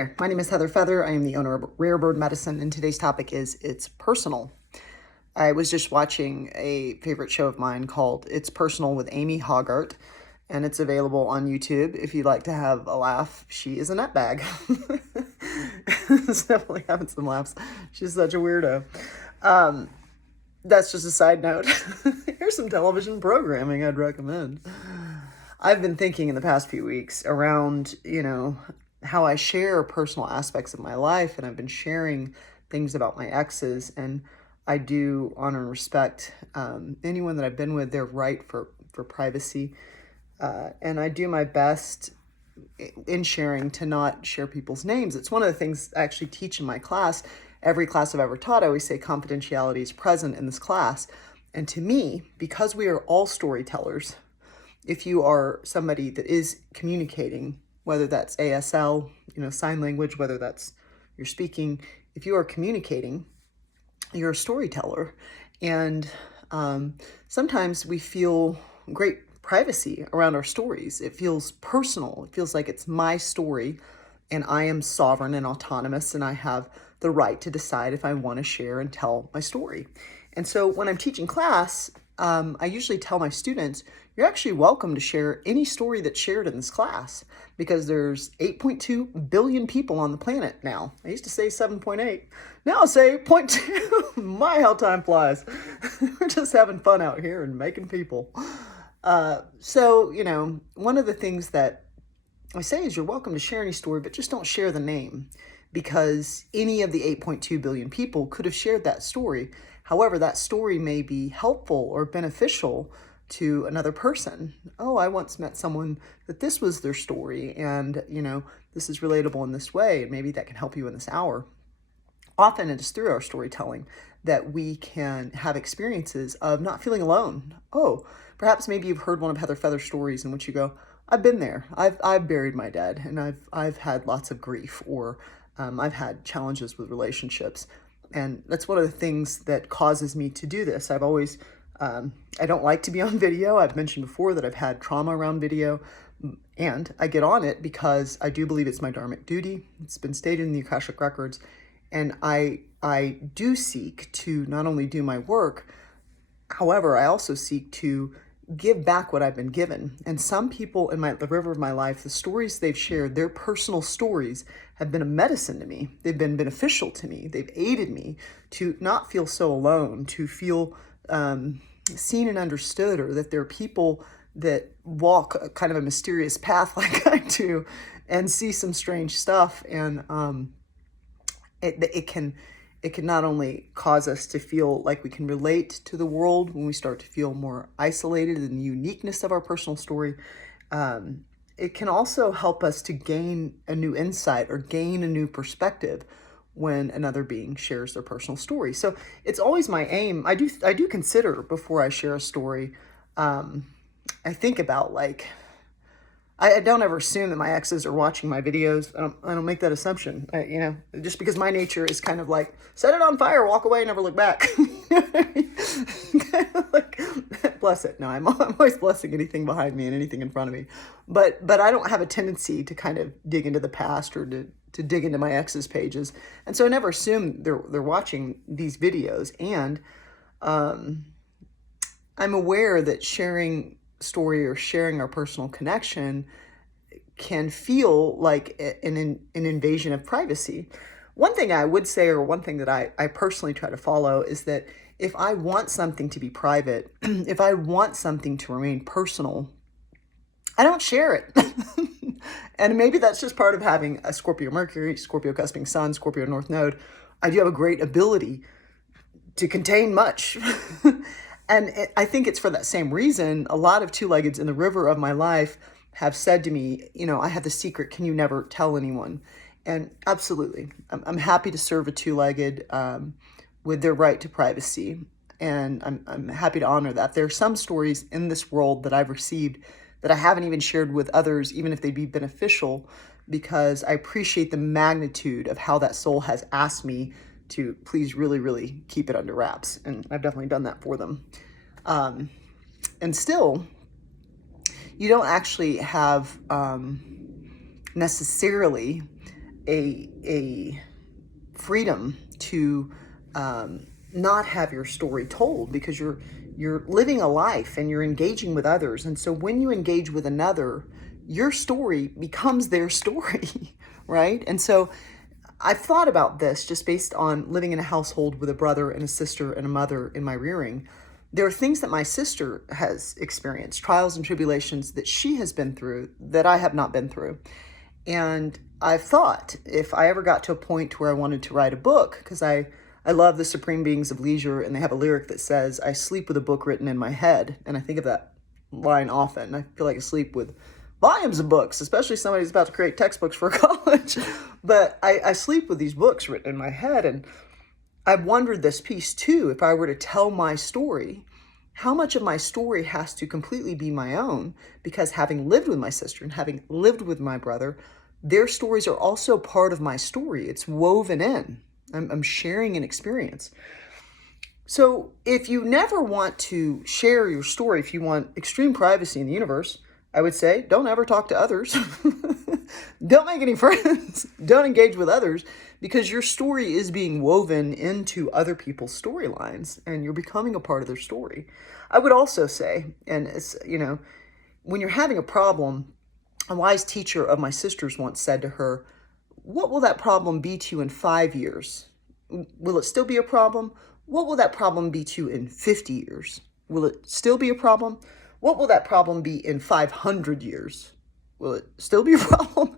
My name is Heather Feather. I am the owner of Rare Bird Medicine, and today's topic is It's Personal. I was just watching a favorite show of mine called It's Personal with Amy Hoggart, and it's available on YouTube if you'd like to have a laugh. She is a nutbag. It's definitely having some laughs. She's such a weirdo. That's just a side note. Here's some television programming I'd recommend. I've been thinking in the past few weeks around, how I share personal aspects of my life, and I've been sharing things about my exes, and I do honor and respect anyone that I've been with, their right for privacy, and I do my best in sharing to not share people's names. It's one of the things I actually teach in my class. Every class I've ever taught, I always say confidentiality is present in this class, and to me, because we are all storytellers, if you are somebody that is communicating, whether that's ASL, sign language, whether that's you're speaking, if you are communicating, you're a storyteller. And sometimes we feel great privacy around our stories. It feels personal. It feels like it's my story and I am sovereign and autonomous and I have the right to decide if I want to share and tell my story. And so when I'm teaching class, I usually tell my students, you're actually welcome to share any story that's shared in this class because there's 8.2 billion people on the planet now. I used to say 7.8. Now I'll say 8.2. My, how time flies. We're just having fun out here and making people. So, one of the things that I say is you're welcome to share any story, but just don't share the name because any of the 8.2 billion people could have shared that story. However, that story may be helpful or beneficial to another person. Oh, I once met someone that this was their story and, this is relatable in this way, and maybe that can help you in this hour. Often it is through our storytelling that we can have experiences of not feeling alone. Oh, perhaps maybe you've heard one of Heather Feather's stories in which you go, I've been there. I've buried my dad and I've had lots of grief, or I've had challenges with relationships. And that's one of the things that causes me to do this. I've always, I don't like to be on video. I've mentioned before that I've had trauma around video, and I get on it because I do believe it's my dharmic duty. It's been stated in the Akashic Records. And I do seek to not only do my work, however, I also seek to give back what I've been given. And some people in the river of my life, the stories they've shared, their personal stories have been a medicine to me. They've been beneficial to me. They've aided me to not feel so alone, to feel seen and understood, or that there are people that walk a kind of a mysterious path like I do and see some strange stuff. And it can not only cause us to feel like we can relate to the world when we start to feel more isolated in the uniqueness of our personal story. It can also help us to gain a new insight or gain a new perspective when another being shares their personal story. So it's always my aim. I do consider before I share a story. I think about I don't ever assume that my exes are watching my videos. I don't make that assumption. Just because my nature is kind of like, set it on fire, walk away, never look back. Kind of like, bless it. No, I'm always blessing anything behind me and anything in front of me. But I don't have a tendency to kind of dig into the past or to dig into my ex's pages. And so I never assume they're watching these videos. And I'm aware that sharing story or sharing our personal connection can feel like an invasion of privacy. One thing I would say, or one thing that I personally try to follow, is that if I want something to be private, if I want something to remain personal, I don't share it. And maybe that's just part of having a Scorpio Mercury, Scorpio cusping Sun, Scorpio North Node. I do have a great ability to contain much. And I think it's for that same reason. A lot of two-leggeds in the river of my life have said to me, I have the secret. Can you never tell anyone? And absolutely. I'm happy to serve a two-legged with their right to privacy. And I'm happy to honor that. There are some stories in this world that I've received that I haven't even shared with others, even if they'd be beneficial, because I appreciate the magnitude of how that soul has asked me to please really, really keep it under wraps. And I've definitely done that for them. And still, you don't actually have necessarily a freedom to not have your story told, because you're living a life and you're engaging with others. And so when you engage with another, your story becomes their story, right? And so I've thought about this just based on living in a household with a brother and a sister and a mother in my rearing. There are things that my sister has experienced, trials and tribulations that she has been through that I have not been through. And I've thought, if I ever got to a point where I wanted to write a book, because I love the Supreme Beings of Leisure, and they have a lyric that says, I sleep with a book written in my head. And I think of that line often. I feel like I sleep with volumes of books, especially somebody who's about to create textbooks for college. But I sleep with these books written in my head. And I've wondered this piece too, if I were to tell my story, how much of my story has to completely be my own? Because having lived with my sister and having lived with my brother, their stories are also part of my story. It's woven in. I'm sharing an experience. So if you never want to share your story, if you want extreme privacy in the universe, I would say don't ever talk to others. Don't make any friends. Don't engage with others, because your story is being woven into other people's storylines and you're becoming a part of their story. I would also say, and it's, when you're having a problem, a wise teacher of my sister's once said to her, what will that problem be to you in 5 years? Will it still be a problem? What will that problem be to you in 50 years? Will it still be a problem? What will that problem be in 500 years? Will it still be a problem?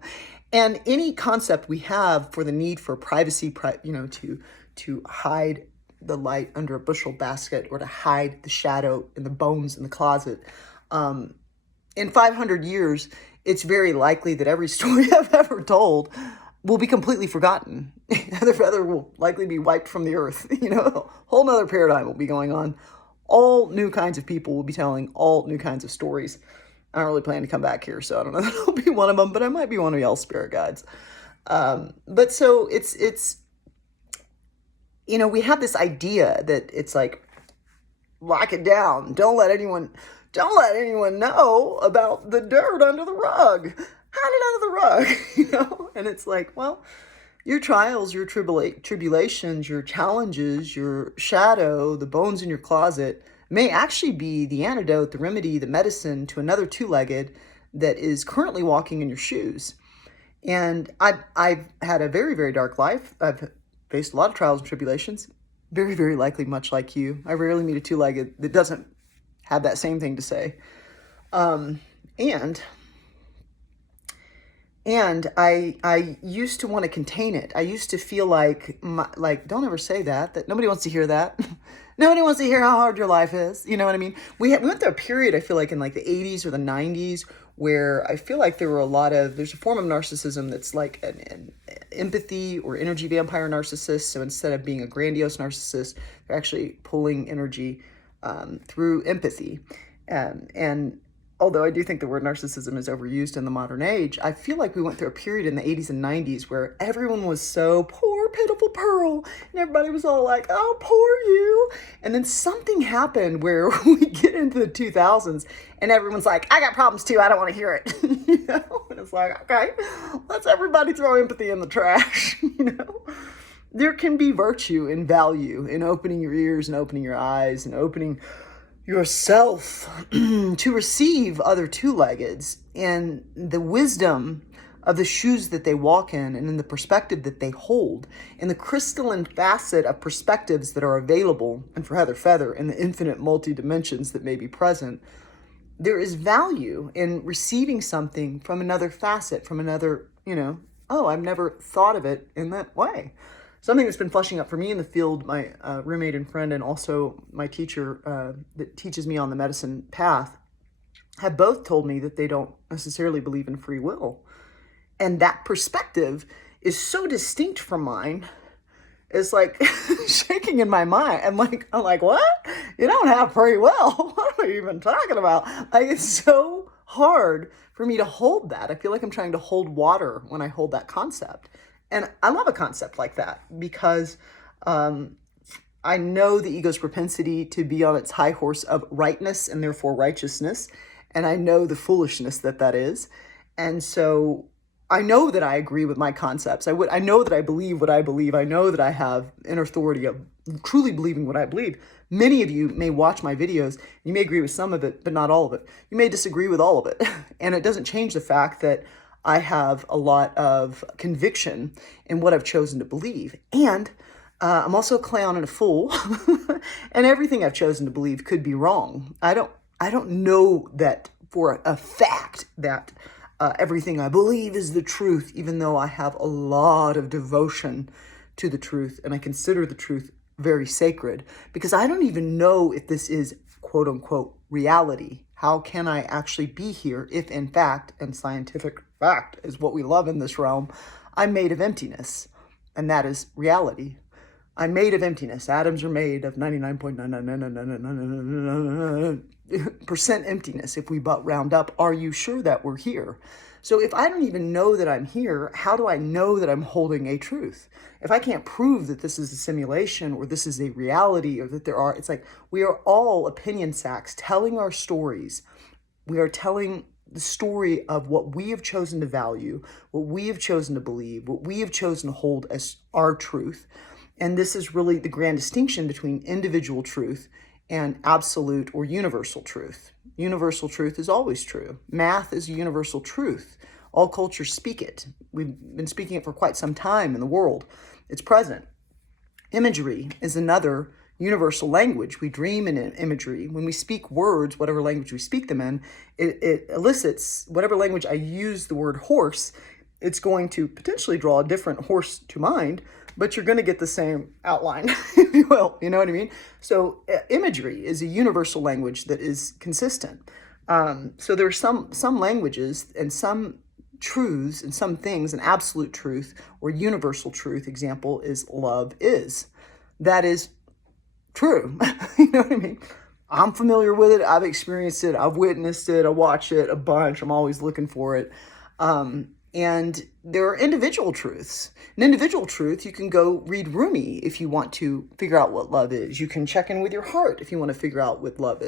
And any concept we have for the need for privacy, to hide the light under a bushel basket, or to hide the shadow in the bones in the closet, in 500 years, it's very likely that every story I've ever told will be completely forgotten. The other will likely be wiped from the earth. A whole nother paradigm will be going on. All new kinds of people will be telling all new kinds of stories. I don't really plan to come back here, so I don't know that I'll be one of them, but I might be one of y'all's spirit guides. But so it's we have this idea that it's like, lock it down. Don't let anyone know about the dirt under the rug. Hide it under the rug, And it's like, well, your trials, your tribulations, your challenges, your shadow, the bones in your closet may actually be the antidote, the remedy, the medicine to another two-legged that is currently walking in your shoes. And I've had a very, very dark life. I've faced a lot of trials and tribulations, very, very likely much like you. I rarely meet a two-legged that doesn't have that same thing to say. And I used to want to contain it. I used to feel like don't ever say that nobody wants to hear that. Nobody wants to hear how hard your life is. You know what I mean? We went through a period, I feel like, in like the 80s or the 90s, where I feel like there's a form of narcissism that's like an empathy or energy vampire narcissist. So instead of being a grandiose narcissist, they're actually pulling energy through empathy. And although I do think the word narcissism is overused in the modern age, I feel like we went through a period in the 80s and 90s where everyone was so poor, pitiful Pearl, and everybody was all like, oh, poor you. And then something happened where we get into the 2000s and everyone's like, I got problems too, I don't want to hear it. And it's like, okay, let's everybody throw empathy in the trash. There can be virtue and value in opening your ears and opening your eyes and opening yourself to receive other two-leggeds and the wisdom of the shoes that they walk in, and in the perspective that they hold, and the crystalline facet of perspectives that are available, and for Heather Feather, in the infinite multi-dimensions that may be present. There is value in receiving something from another facet, from another, oh, I've never thought of it in that way. Something that's been fleshing up for me in the field, my roommate and friend, and also my teacher that teaches me on the medicine path, have both told me that they don't necessarily believe in free will. And that perspective is so distinct from mine. It's like shaking in my mind. I'm like, what? You don't have free will. What are you even talking about? Like, it's so hard for me to hold that. I feel like I'm trying to hold water when I hold that concept. And I love a concept like that because I know the ego's propensity to be on its high horse of rightness and therefore righteousness. And I know the foolishness that is. And so I know that I agree with my concepts. I know that I believe what I believe. I know that I have inner authority of truly believing what I believe. Many of you may watch my videos. You may agree with some of it, but not all of it. You may disagree with all of it. And it doesn't change the fact that I have a lot of conviction in what I've chosen to believe. And I'm also a clown and a fool. And everything I've chosen to believe could be wrong. I don't know that for a fact that everything I believe is the truth, even though I have a lot of devotion to the truth, and I consider the truth very sacred, because I don't even know if this is quote unquote reality. How can I actually be here if in fact, and scientific fact is what we love in this realm, I'm made of emptiness, and that is reality. I'm made of emptiness. Atoms are made of 99.99999% emptiness if we but round up. Are you sure that we're here? So if I don't even know that I'm here, how do I know that I'm holding a truth? If I can't prove that this is a simulation or this is a reality or that it's like we are all opinion sacks telling our stories. We are telling the story of what we have chosen to value, what we have chosen to believe, what we have chosen to hold as our truth. And this is really the grand distinction between individual truth and absolute or universal truth. Universal truth is always true. Math is a universal truth. All cultures speak it. We've been speaking it for quite some time in the world. It's present. Imagery is another universal language. We dream in imagery. When we speak words, whatever language we speak them in, it elicits whatever language I use the word horse. It's going to potentially draw a different horse to mind, but you're going to get the same outline, if you will. You know what I mean? So imagery is a universal language that is consistent. So there are some languages and some truths and some things, an absolute truth or universal truth example is love is. That is true. You know what I mean? I'm familiar with it. I've experienced it. I've witnessed it. I watch it a bunch. I'm always looking for it. And there are individual truths. An individual truth, you can go read Rumi if you want to figure out what love is. You can check in with your heart if you want to figure out what love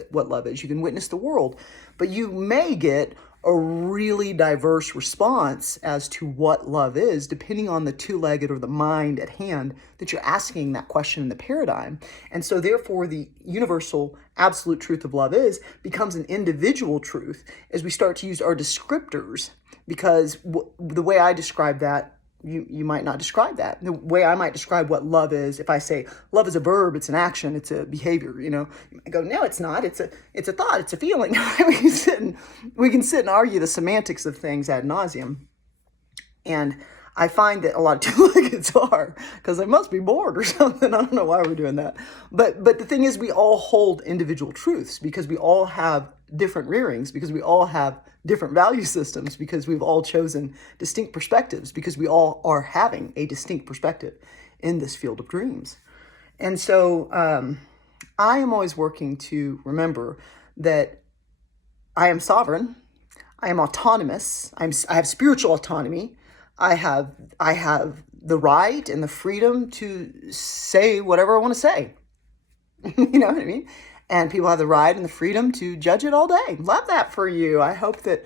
is. You can witness the world. But you may get a really diverse response as to what love is, depending on the two-legged or the mind at hand that you're asking that question in the paradigm. And so therefore, the universal absolute truth of love is becomes an individual truth as we start to use our descriptors. Because the way I describe that, you might not describe that. The way I might describe what love is, if I say love is a verb, it's an action, it's a behavior, you might go, no, it's not. It's a thought, it's a feeling. we can sit and argue the semantics of things ad nauseum. And I find that a lot of two-leggeds are, because they must be bored or something. I don't know why we're doing that. But the thing is, we all hold individual truths because we all have different rearings, because we all have different value systems, because we've all chosen distinct perspectives, because we all are having a distinct perspective in this field of dreams. And so I am always working to remember that I am sovereign, I am autonomous, I have spiritual autonomy, I have the right and the freedom to say whatever I want to say. You know what I mean? And people have the right and the freedom to judge it all day. Love that for you. I hope that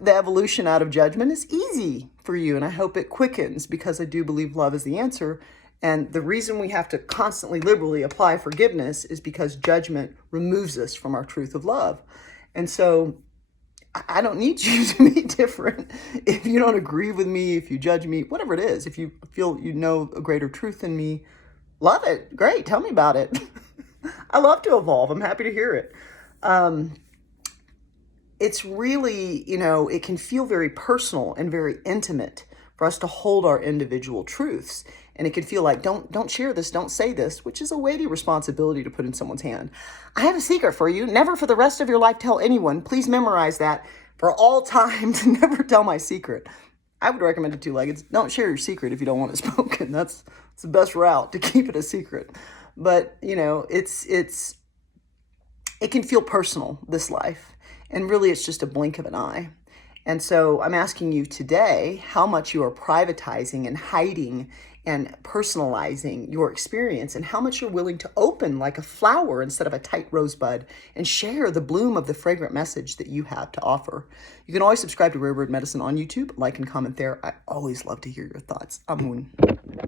the evolution out of judgment is easy for you, and I hope it quickens, because I do believe love is the answer. And the reason we have to constantly liberally apply forgiveness is because judgment removes us from our truth of love. And so I don't need you to be different. If you don't agree with me, if you judge me, whatever it is, if you feel you know a greater truth than me, love it. Great. Tell me about it. I love to evolve. I'm happy to hear it. It's really, it can feel very personal and very intimate for us to hold our individual truths. And it can feel like, don't share this, don't say this, which is a weighty responsibility to put in someone's hand. I have a secret for you. Never for the rest of your life tell anyone. Please memorize that for all time to never tell my secret. I would recommend to two-leggeds, don't share your secret if you don't want it spoken. That's the best route, to keep it a secret. But, it can feel personal, this life. And really, it's just a blink of an eye. And so I'm asking you today how much you are privatizing and hiding and personalizing your experience, and how much you're willing to open like a flower instead of a tight rosebud and share the bloom of the fragrant message that you have to offer. You can always subscribe to Rare Bird Medicine on YouTube, like and comment there. I always love to hear your thoughts. Amun.